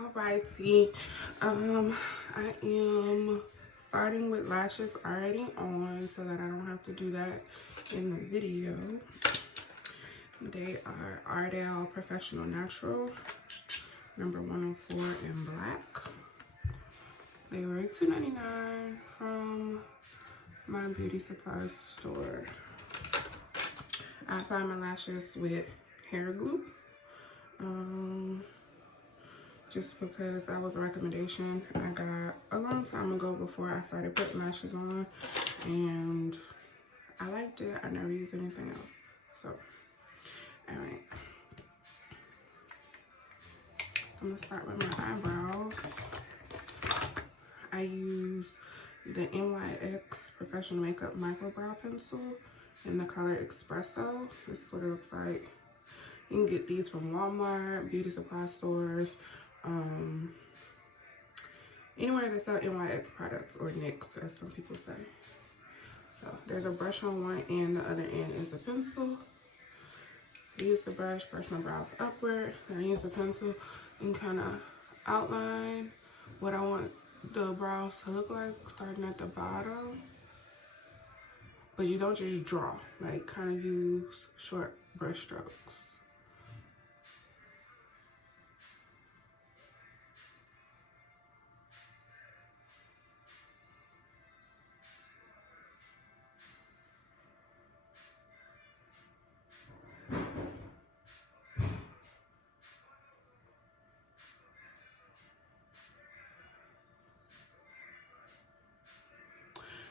Alrighty, I am starting with lashes already on so that I don't have to do that in the video. They are Ardell Professional Natural, number 104 in black. They were $2.99 from my beauty supply store. I applied my lashes with hair glue. Just because that was a recommendation I got a long time ago before I started putting lashes on, and I liked it. I never used anything else. So, all right. I'm gonna start with my eyebrows. I use the NYX Professional Makeup Micro Brow Pencil in the color Espresso. This is what it looks like. You can get these from Walmart, beauty supply stores, anywhere that sell NYX products, or NYX as some people say. So there's a brush on one end, the other end is the pencil. I use the brush my brows upward, then I use the pencil and kind of outline what I want the brows to look like, starting at the bottom. But you don't just draw, like kind of use short brush strokes.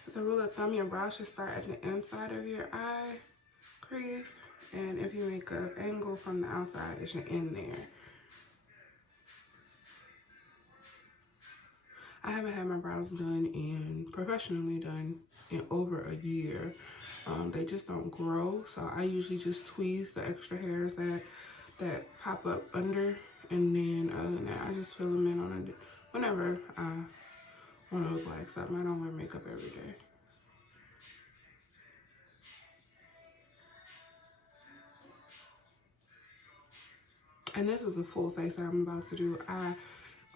As a rule of thumb, your brows should start at the inside of your eye crease, and if you make an angle from the outside, it should end there. I haven't had my brows done professionally done in over a year. They just don't grow, so I usually just tweeze the extra hairs that pop up under, and then other than that, I just fill them in on whenever I want to look like something. I don't wear makeup every day. And this is a full face that I'm about to do.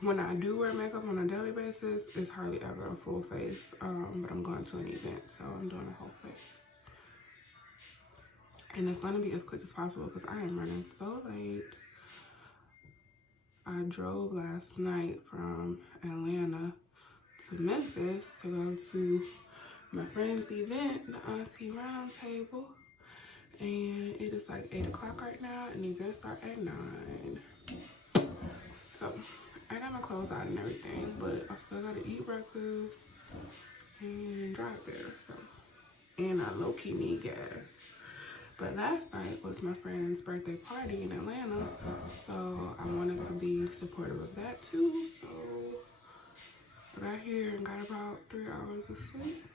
When I do wear makeup on a daily basis, it's hardly ever a full face. But I'm going to an event, so I'm doing a whole face. And it's going to be as quick as possible because I am running so late. I drove last night from Atlanta to Memphis to go to my friend's event, the Auntie Round Table. And it is like 8 o'clock right now, and the event starts at 9. So I got my clothes out and everything, but I still gotta eat breakfast and drive there. So, and I low-key need gas. But last night was my friend's birthday party in Atlanta, so I wanted to be supportive of that too. So I got here and got about 3 hours of sleep.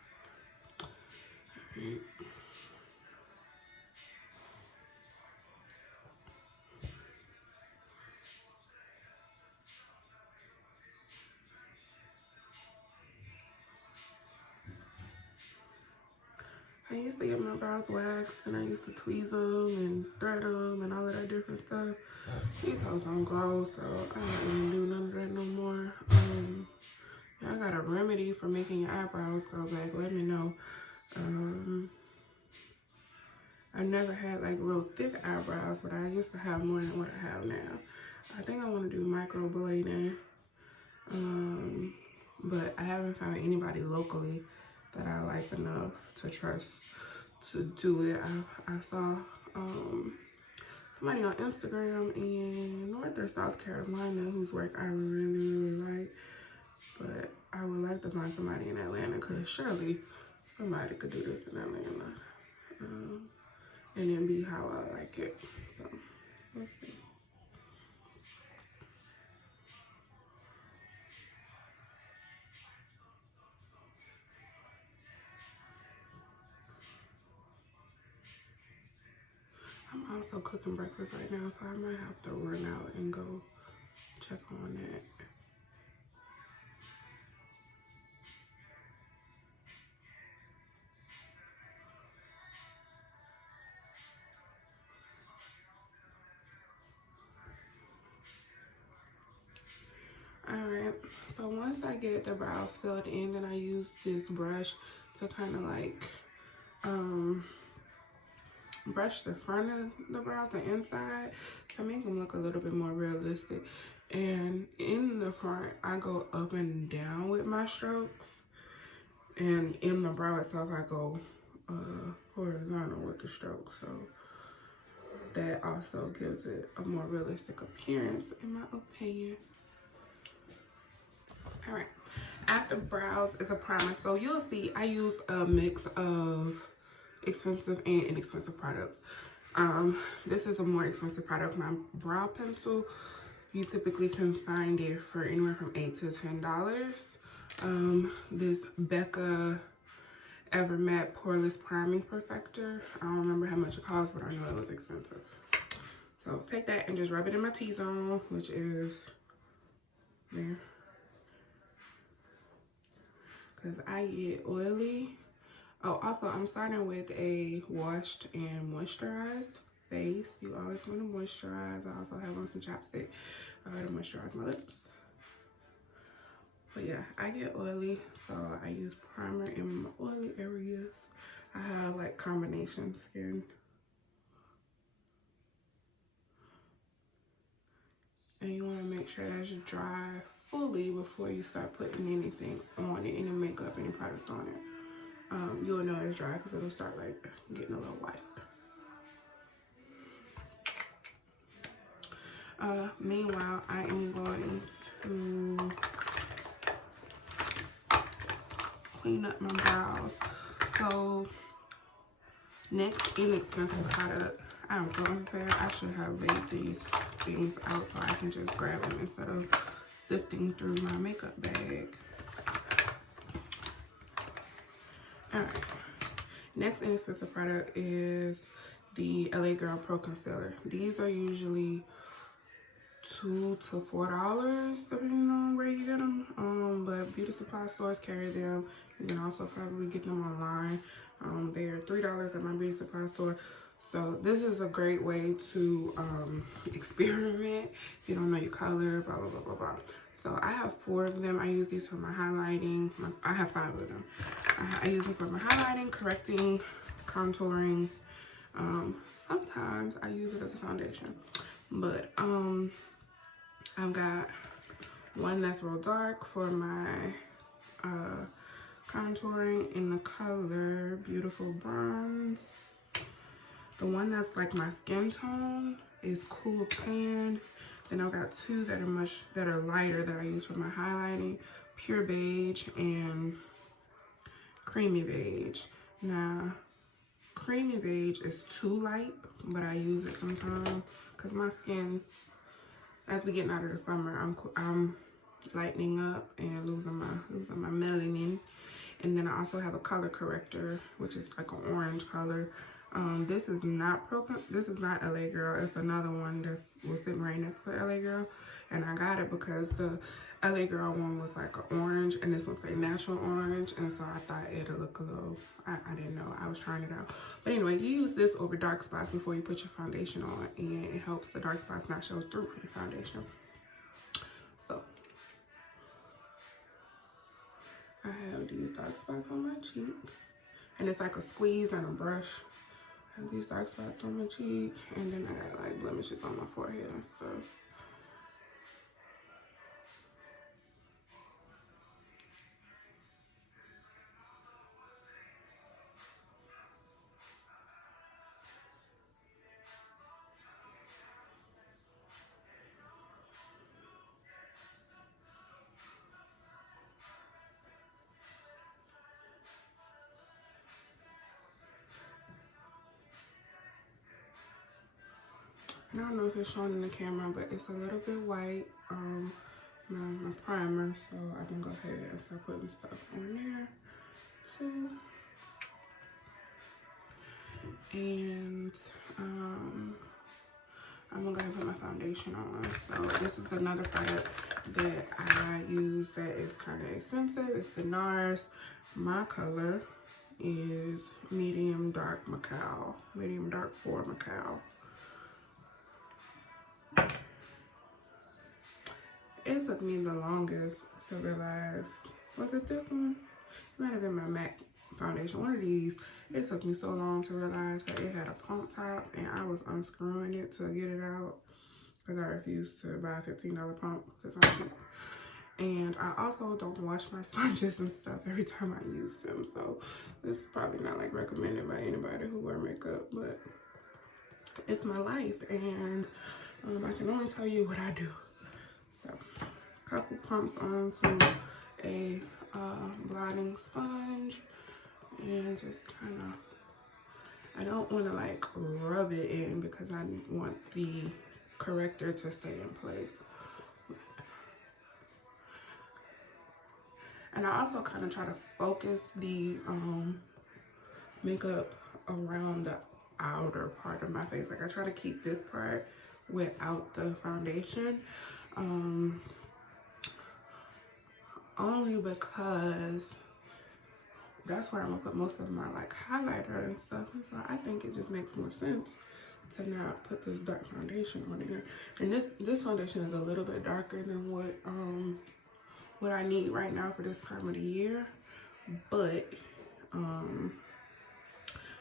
I used to get my brows waxed, and I used to tweeze them and thread them and all of that different stuff. These hoes don't grow, so I don't even do none of that no more. I got a remedy for making your eyebrows grow back. Let me know. I never had like real thick eyebrows, but I used to have more than what I have now. I think I want to do microblading, but I haven't found anybody locally that I like enough to trust to do it. I saw somebody on Instagram in North or South Carolina whose work I really like, but I would like to find somebody in Atlanta because surely somebody could do this in Atlanta, and then be how I like it. So let's see. I'm also cooking breakfast right now, so I might have to run out and go check on that. Alright, so once I get the brows filled in, then I use this brush to kind of like brush the front of the brows, the inside, to make them look a little bit more realistic. And in the front, I go up and down with my strokes. And in the brow itself, I go horizontal with the stroke. So that also gives it a more realistic appearance, in my opinion. All right, after brows is a primer. So you'll see I use a mix of expensive and inexpensive products. This is a more expensive product, my brow pencil. You typically can find it for anywhere from $8 to $10. This Becca Ever Matte Poreless Priming Perfector. I don't remember how much it cost, but I know it was expensive. So take that and just rub it in my T-zone, which is there. Because I get oily. Oh, also, I'm starting with a washed and moisturized face. You always want to moisturize. I also have on some chapstick to moisturize my lips. But yeah, I get oily, so I use primer in my oily areas. I have like combination skin. And you want to make sure that's dry fully before you start putting anything on it, any makeup, any product on it. You'll know it's dry because it'll start like getting a little white. Meanwhile, I am going to clean up my brows. So next inexpensive product, I am so unprepared. I should have laid these things out so I can just grab them instead of sifting through my makeup bag. Alright, next inexpensive product is the LA Girl Pro Concealer. These are usually $2 to $4 depending on where you get them. But beauty supply stores carry them. You can also probably get them online. They are $3 at my beauty supply store. So this is a great way to experiment. You don't know your color, blah, blah, blah, blah, blah. So I have 4 of them. I use these for my highlighting. I have 5 of them. I use them for my highlighting, correcting, contouring. Sometimes I use it as a foundation. But I've got one that's real dark for my contouring in the color Beautiful Bronze. The one that's like my skin tone is Cool Pan. Then I've got 2 that are lighter that I use for my highlighting, Pure Beige and Creamy Beige. Now, Creamy Beige is too light, but I use it sometimes because my skin, as we getting out of the summer, I'm lightening up and losing my melanin. And then I also have a color corrector, which is like an orange color. This is not LA Girl. It's another one that was sitting right next to LA Girl, and I got it because the LA Girl one was like an orange, and this one's a natural orange, and so I thought it'd look a little. I didn't know. I was trying it out, but anyway, you use this over dark spots before you put your foundation on, and it helps the dark spots not show through your foundation. So I have these dark spots on my cheek, and it's like a squeeze and a brush. I have these dark spots on my cheek, and then I got like blemishes on my forehead and stuff. And I don't know if it's showing in the camera, but it's a little bit white, my primer, so I can go ahead and start putting stuff on there too. And I'm gonna go ahead and put my foundation on. So this is another product that I use that is kind of expensive. It's the NARS. My color is medium dark Macao, medium dark 4 Macao. It's a took me the longest to realize, was it this one? It might have been my MAC foundation. One of these, it took me so long to realize that it had a pump top and I was unscrewing it to get it out because I refused to buy a $15 pump because I'm cheap. And I also don't wash my sponges and stuff every time I use them. So this is probably not like recommended by anybody who wear makeup, but it's my life and I can only tell you what I do. So couple pumps onto a blotting sponge and just kind of, I don't want to like rub it in because I want the corrector to stay in place. And I also kind of try to focus the makeup around the outer part of my face. Like I try to keep this part without the foundation. Only because that's where I'm gonna put most of my like highlighter and stuff. And so I think it just makes more sense to not put this dark foundation on here. And this foundation is a little bit darker than what I need right now for this time of the year, but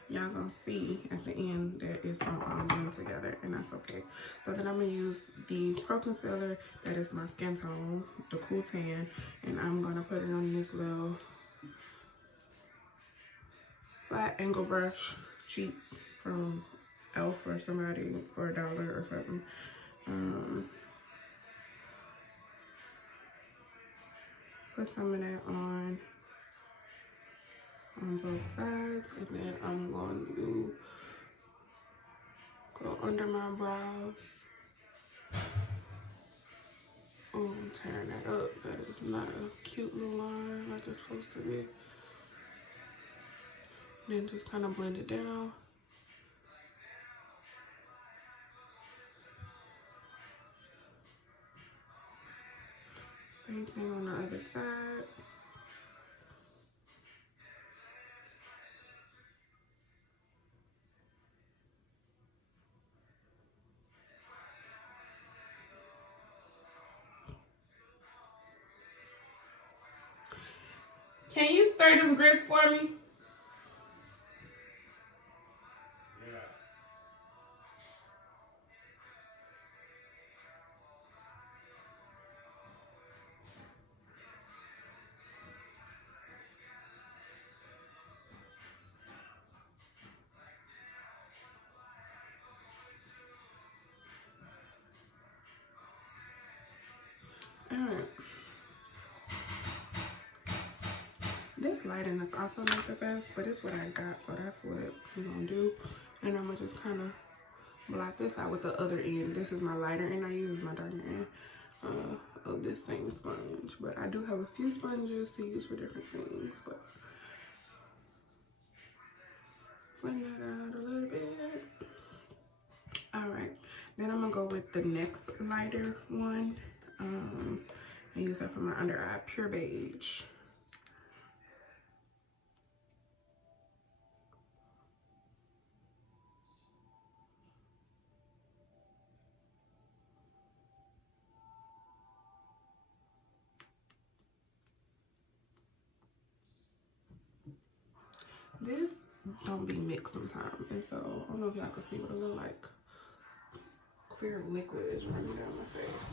y'all gonna see at the end that it's gonna all blend together, and that's okay. So then I'm gonna use the Pro Concealer that is my skin tone, the Cool Tan, and I'm gonna put it on this little flat angle brush, cheap from Elf or somebody for $1 or something. Put some of that on both sides, and then I'm going to go under my brows. Oh, I'm tearing that up. That is not a cute little line like it's supposed to be. Then just kind of blend it down. Same thing on the other side. Can you stir them grits for me? Alright. This lighting is also not the best, but it's what I got, so that's what we're gonna do. And I'm gonna just kind of blot this out with the other end. This is my lighter end. I use my darker end of this same sponge. But I do have a few sponges to use for different things. But blend that out a little bit. Alright, then I'm gonna go with the next lighter one. And use that for my under eye, Pure Beige. This don't be mixed sometimes, and so I don't know if y'all can see what it look like. Clear liquid is running down my face.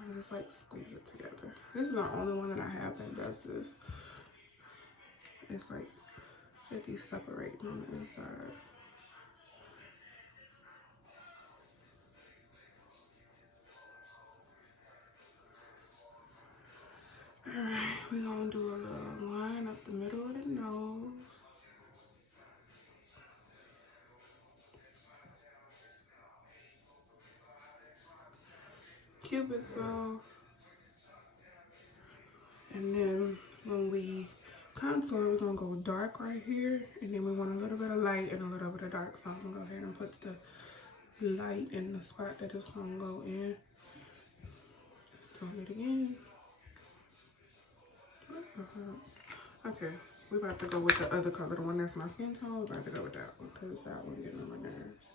I just like squeeze it together. This is the only one that I have that does this. It's like it be separating on the inside. Alright, we're gonna do a little line up the middle of the nose. Cupid's bow. And then when we contour, we're gonna go dark right here, and then we want a little bit of light and a little bit of dark. So I'm gonna go ahead and put the light in the spot that it's gonna go in. Just doing it again. Okay, we're about to go with the other color, the one that's my skin tone. We're about to go with that one because that one getting on my nerves.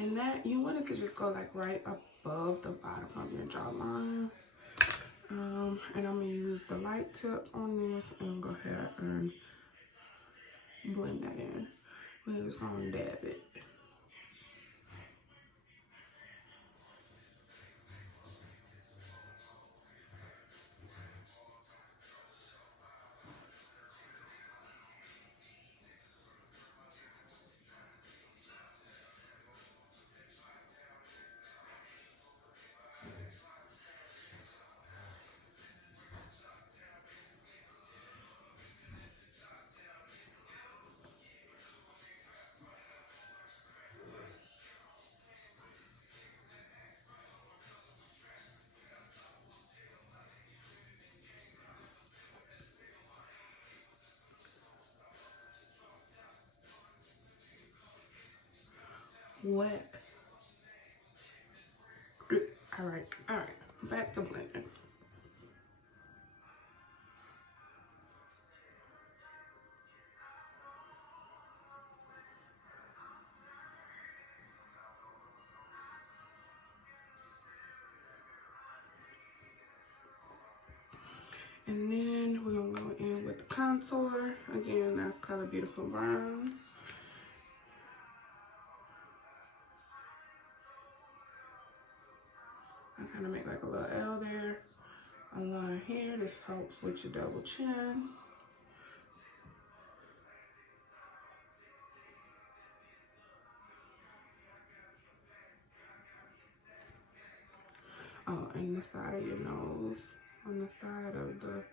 And that, you want it to just go like right above the bottom of your jawline. And I'm gonna use the light tip on this and go ahead and blend that in. We're just gonna dab it. What? All right, back to blending. And then we're gonna go in with the contour. Again, that's Color Beautiful Browns. I kind of make like a little L there. A line here. This helps with your double chin. Oh, and the side of your nose. On the side of the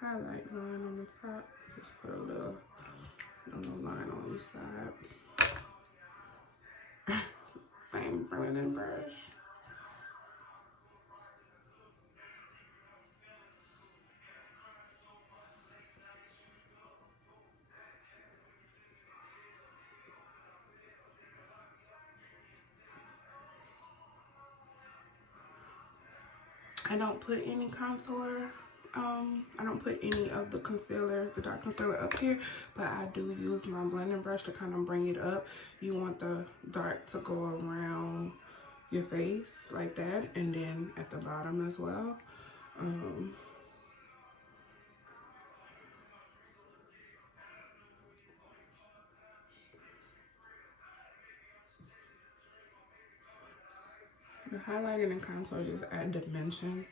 highlight line on the top. Just put a little line on each side. Same blending brush. I don't put any contour. I don't put any of the concealer, the dark concealer up here, but I do use my blending brush to kind of bring it up. You want the dark to go around your face like that, and then at the bottom as well. The highlighting and contour just add dimension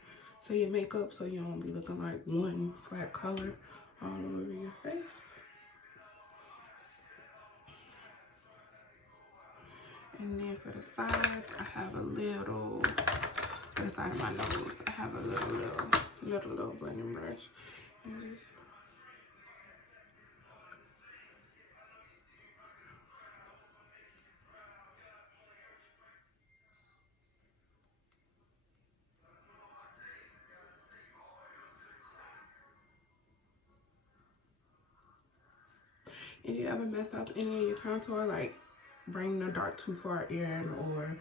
to your makeup, so you don't be looking like one flat color all over your face. And then for the sides, I have a little, for the side of my nose, I have a little blending brush. And just, if you ever mess up any of your contour, like bring the dark too far in or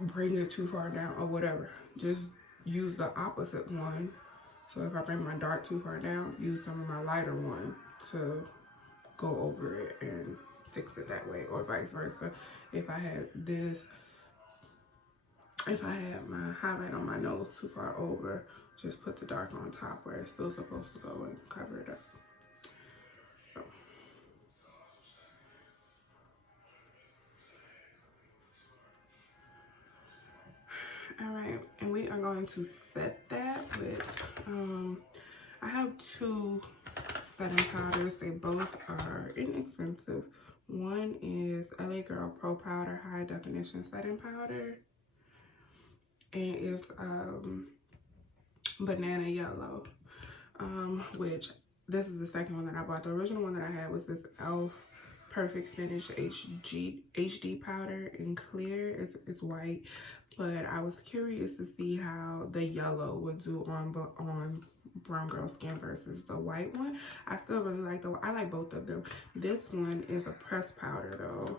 bring it too far down or whatever, just use the opposite one. So if I bring my dark too far down, use some of my lighter one to go over it and fix it that way, or vice versa. If I had my highlight on my nose too far over, just put the dark on top where it's still supposed to go and cover it up. So. All right, and we are going to set that with, I have two setting powders. They both are inexpensive. One is LA Girl Pro Powder High Definition Setting Powder. And it's banana yellow, which this is the second one that I bought. The original one that I had was this e.l.f. Perfect Finish HD powder in clear. It's white, but I was curious to see how the yellow would do on brown girl skin versus the white one. I still really like I like both of them. This one is a pressed powder though.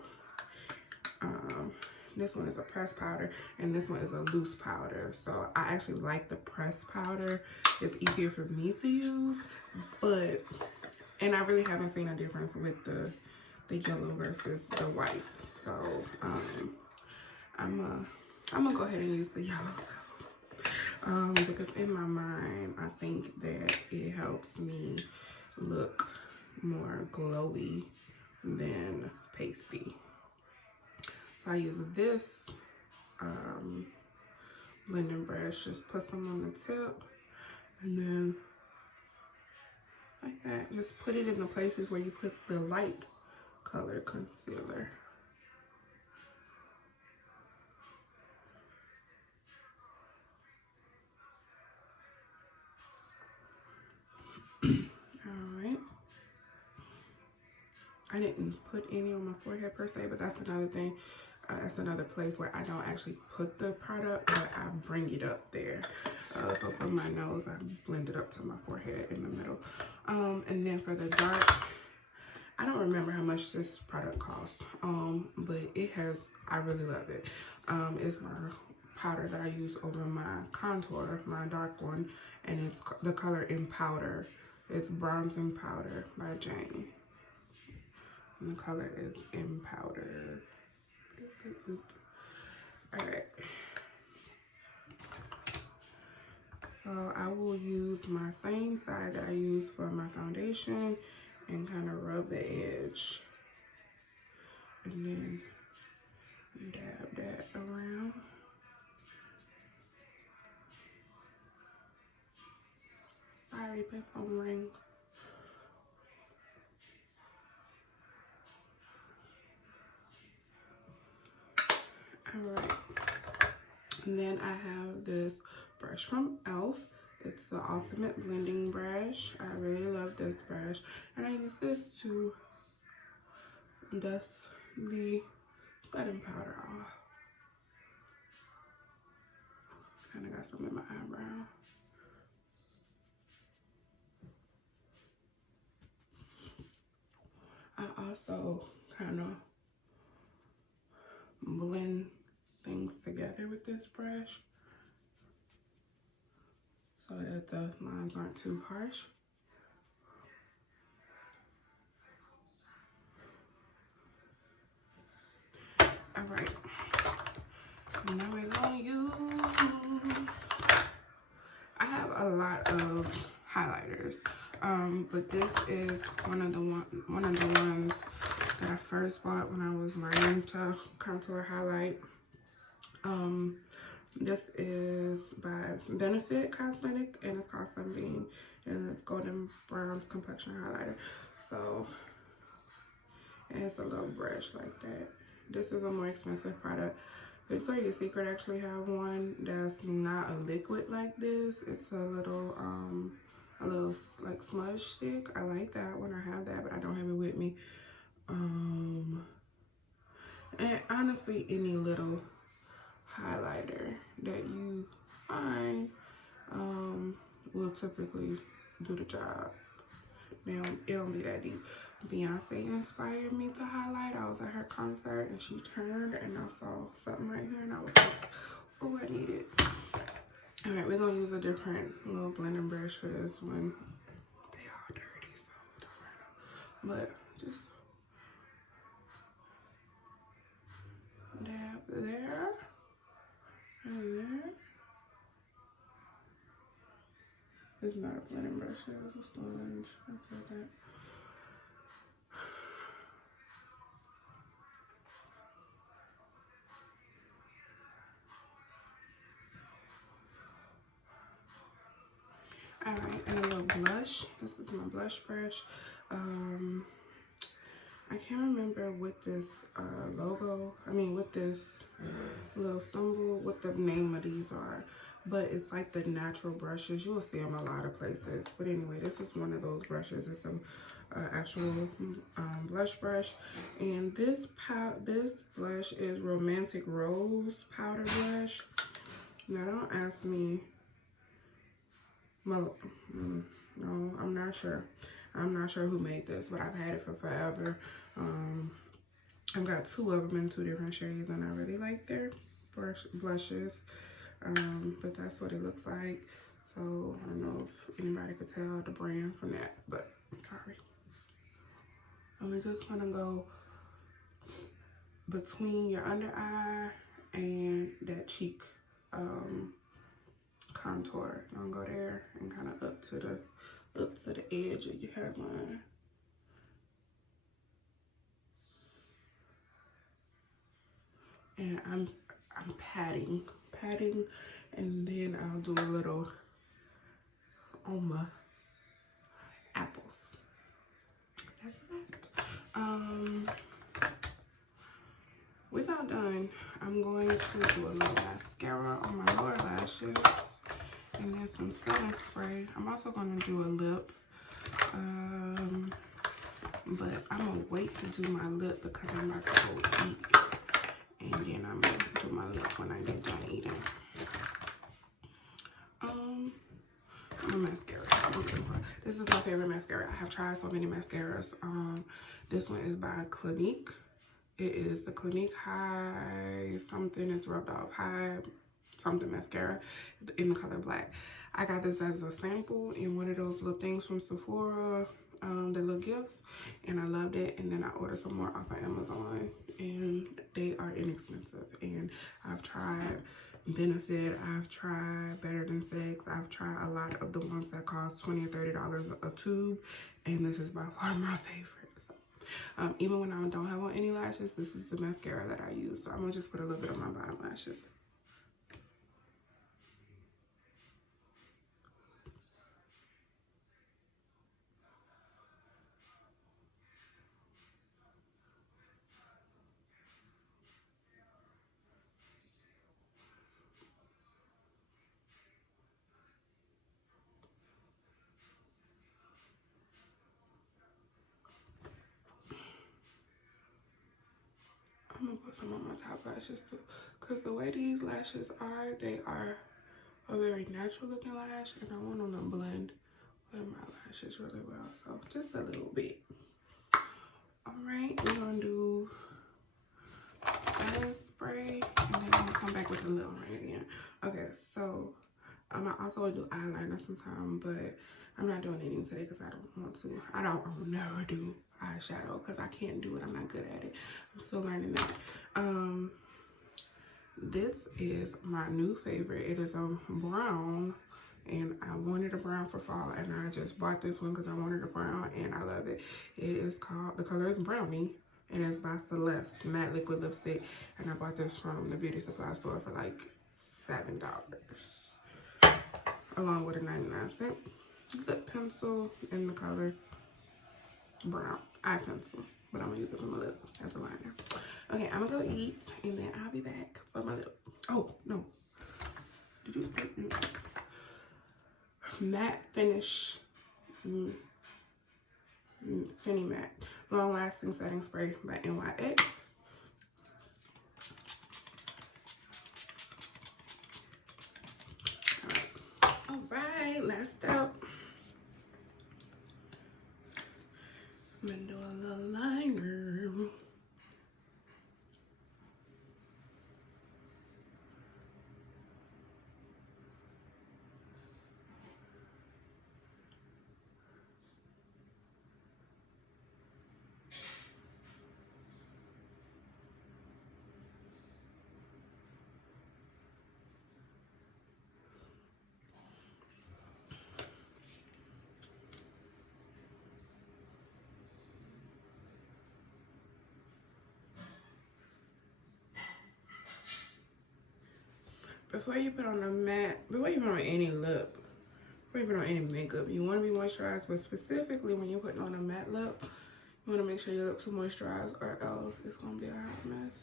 This one is a pressed powder, and this one is a loose powder. So I actually like the pressed powder. It's easier for me to use, and I really haven't seen a difference with the the yellow versus the white. So I'm gonna go ahead and use the yellow. Because in my mind, I think that it helps me look more glowy than pasty. So I use this blending brush, just put some on the tip, and then like that, just put it in the places where you put the light color concealer. Alright. I didn't put any on my forehead per se, but that's another thing. That's another place where I don't actually put the product, but I bring it up there. So for my nose, I blend it up to my forehead in the middle. And then for the dark, I don't remember how much this product costs, but it has, I really love it. It's my powder that I use over my contour, my dark one, and it's the color in powder. It's Bronzing Powder by Jane. And the color is in powder. Alright. So I will use my same side that I use for my foundation and kind of rub the edge. And then dab that around. Sorry, my phone ring. Alright. And then I have this brush from e.l.f. It's the Ultimate Blending Brush. I really love this brush. And I use this to dust the setting powder off. Kind of got some in my eyebrow. I also kind of blend things together with this brush so that the lines aren't too harsh. All right, now we're gonna use, I have a lot of highlighters, but this is one of the ones that I first bought when I was learning to contour highlight. This is by Benefit Cosmetic, and it's called Sunbeam, and it's Golden Bronze Complexion Highlighter. So, and it's a little brush like that. This is a more expensive product. Victoria's Secret actually have one that's not a liquid like this. It's a little like smudge stick. I like that one. I have that, but I don't have it with me. And honestly, any little highlighter that you find will typically do the job. Now, it don't be that deep. Beyonce inspired me to highlight. I was at her concert and she turned and I saw something right here and I was like, oh, I need it. All right, we're gonna use a different little blending brush for this one. They all dirty, so it don't matter. But just dab there and there. It's not a blending brush, it was a sponge. I said that. All right, and a little blush. This is my blush brush. I can't remember what this what this little symbol, what the name of these are, but it's like the natural brushes. You'll see them a lot of places. But anyway, this is one of those brushes. It's an actual blush brush, and this blush is Romantic Rose powder blush. Now, don't ask me. Well, no, I'm not sure. I'm not sure who made this, but I've had it for forever. I've got two of them in two different shades, and I really like their blushes. But that's what it looks like. So I don't know if anybody could tell the brand from that, but sorry. And we're just gonna go between your under eye and that cheek contour. Don't go there and kind of up to the edge of your hairline. And I'm patting, and then I'll do a little on my apples. That's that. We're not done. I'm going to do a little mascara on my lower lashes, and then some setting spray. I'm also going to do a lip, but I'm gonna wait to do my lip because I'm about to go eat, and then I'm gonna do my lip when I get done eating. My mascara. This is my favorite mascara. I have tried so many mascaras. This one is by Clinique. It is the Clinique High something. It's rubbed off high something mascara in the color black. I got this as a sample in one of those little things from Sephora, the little gifts, and I loved it. And then I ordered some more off of Amazon, and they are inexpensive. And I've tried Benefit, I've tried Better Than Sex, I've tried a lot of the ones that cost $20 or $30 a tube, and this is by far my favorite. So, even when I don't have on any lashes, this is the mascara that I use. So I'm gonna just put a little bit on my bottom lashes. I'm gonna put some on my top lashes too, because the way these lashes are, they are a very natural looking lash, and I want them to blend with my lashes really well. So just a little bit. All right, we're gonna do setting spray, and then I'm gonna come back with a little ring again. Okay, so I also do eyeliner sometime, but I'm not doing any today because I don't want to. I'll never do eyeshadow because I can't do it. I'm not good at it. I'm still learning that. This is my new favorite. It is a brown, and I wanted a brown for fall, and I just bought this one because I wanted a brown, and I love it. It is called, the color is Brownie, and it's by Celeste matte liquid lipstick, and I bought this from the beauty supply store for like $7, along with a 99-cent lip pencil in the color brown eye pencil, but I'm gonna use it for my lip as a liner. Okay, I'm gonna go eat, and then I'll be back for my lip. Oh no, did you matte finish Finny Matte long lasting setting spray by NYX. All right, last up. I'm gonna do a little liner. Before you put on a matte, before you put on any lip, before you put on any makeup, you want to be moisturized, but specifically when you're putting on a matte lip, you want to make sure your lips are moisturized, or else it's going to be a hot mess.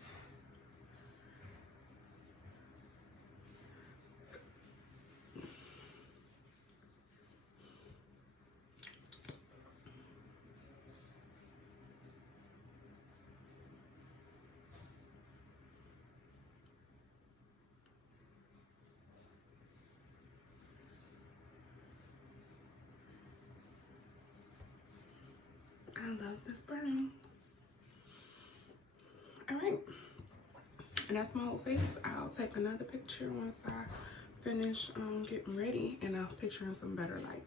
I love this brown. All right, and that's my whole face. I'll take another picture once I finish getting ready, and I'll picture in some better light.